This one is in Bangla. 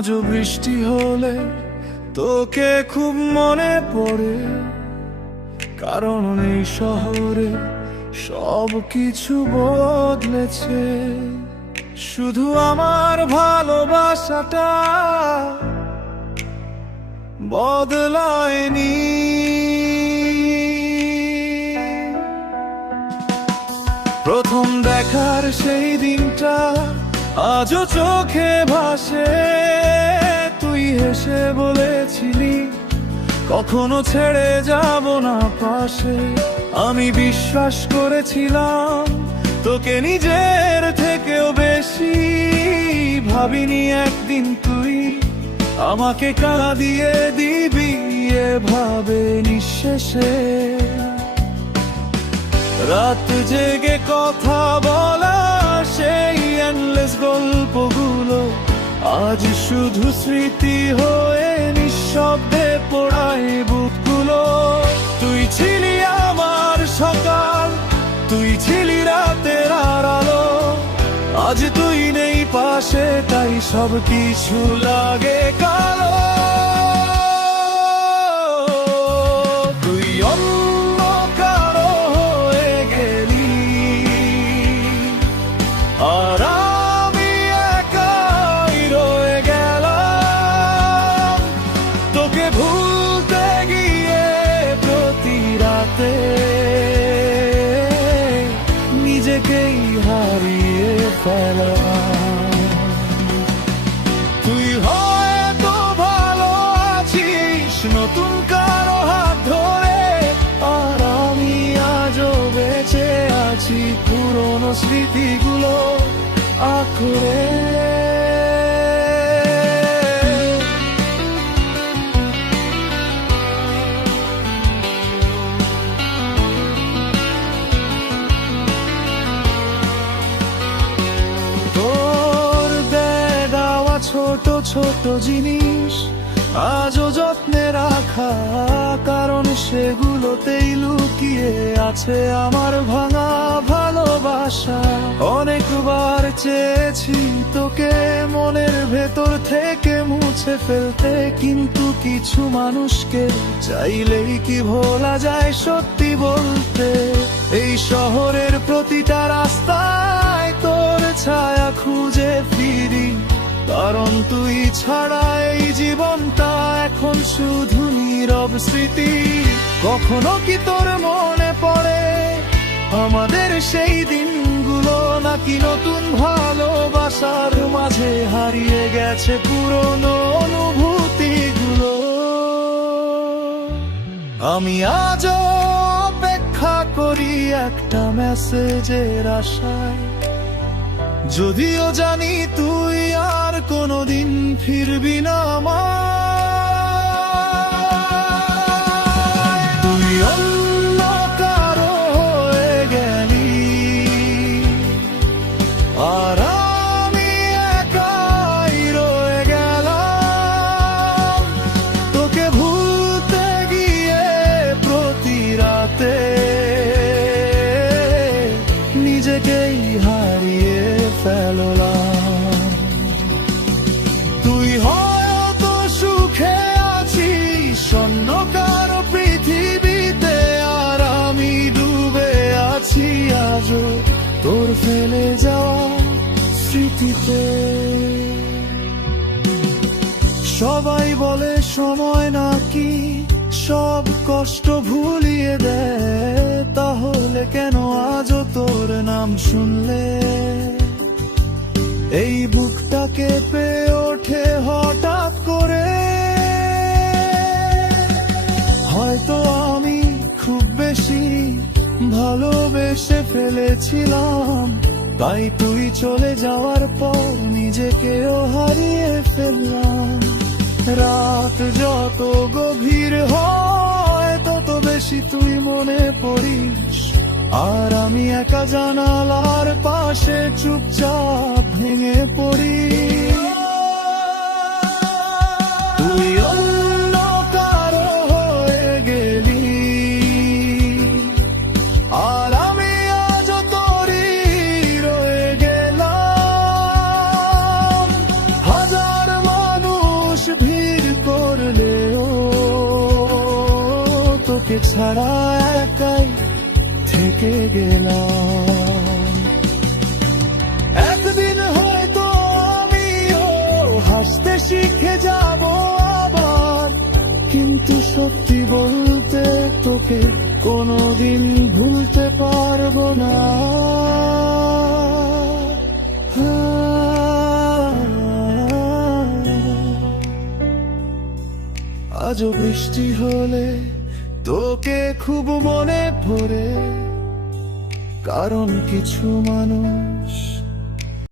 আজও বৃষ্টি হলে তোকে খুব মনে পড়ে, কারণ এই শহরে সব কিছু বদলেছে, শুধু আমার ভালোবাসাটা বদলায়নি। প্রথম দেখার সেই দিনটা আজও চোখে ভাসে, তুই হেসে বলেছিলি কখনো ছেড়ে যাব না পাশে। আমি বিশ্বাস করেছিলাম তোকে নিজের থেকেও বেশি, ভাবিনি একদিন তুই আমাকে কাঁদা দিয়ে দিবি এভাবে নিঃশেষে। রাত জেগে কথা বলা সেই এন্ডলেস গল্পগুলো আজ শুধু স্মৃতি হয়ে নিঃশব্দে পোড়ায় বুকগুলো। তুই ছিলি আমার সকাল, তুই ছিলি রাতের আলো, আজ তুই নেই পাশে তাই সব কিছু লাগে কালো। তুই অন্য কারো হয়ে গেলি, আর আমি একাই রয়ে গেলাম। তোকে ভুলতে গিয়ে প্রতি রাতে নিজেকেই হারিয়ে ফেলাম। তুই হয়তো ভালো আছিস নতুন কারো হাত ধরে, আর আমি আজও বেঁচে আছি পুরনো স্মৃতিগুলো আঁকড়ে। ছোট ছোট জিনিস আজও যত্নে রাখা, কারণ সেগুলোতেই লুকিয়ে আছে আমার ভাঙা ভালোবাসা। অনেকবার চেয়েছি তোকে মনের ভেতর থেকে মুছে ফেলতে, কিন্তু কিছু মানুষকে চাইলেই কি ভোলা যায় সত্যি বলতে। এই শহরের প্রতিটা রাস্তায় তোর ছায়া খুঁজে ফিরি, কারণ তুই ছাড়া এই জীবনটা এখন শুধু নীরব স্মৃতি। কখনো কি তোর মনে পড়ে আমাদের সেই দিনগুলো, নাকি নতুন ভালোবাসার মাঝে হারিয়ে গেছে পুরনো অনুভূতিগুলো? আমি আজও অপেক্ষা করি একটা মেসেজের আশায়, যদিও জানি তুই আর কোনোদিন ফিরবি না আমার। তুই অন্য কারো হয়ে গেলি, আর আমি একাই রয়ে গেলাম। তোকে ভুলতে গিয়ে প্রতি রাতে নিজেকেই হারিয়ে ফেললাম। তুই হয়তো সুখে আছিস অন্য কারো পৃথিবীতে, আর আমি ডুবে আছি আজও তোর ফেলে যাওয়া স্মৃতিতে। সবাই বলে সময় নাকি সব কষ্ট ভুলিয়ে দেয়, তাহলে কেন আজও তোর নাম শুনলে এই বুকটা কেঁপে ওঠে হঠাৎ করে? হয়তো আমি খুব বেশি ভালোবেসে ফেলেছিলাম, তাই তুই চলে যাওয়ার পর নিজেকেও হারিয়ে ফেললাম। রাত যত গভীর হয় তত বেশি তুই মনে পড়িস, আর আমি একা জানালার পাশে চুপচাপ ভেঙে পড়ি। তুই অন্য কারো হয়ে গেলি, আর আমি আজও তোরই রয়ে গেলাম। হাজার মানুষ ছাড়া একাই থেকে গেলাম। একদিন হয়তো আমিও হাসতে শিখে যাব আবার, কিন্তু সত্যি বলতে তোকে কোনোদিন ভুলতে পারবো না। আজও বৃষ্টি হলে তোকে খুব মনে পড়ে, কারণ কিছু মানুষ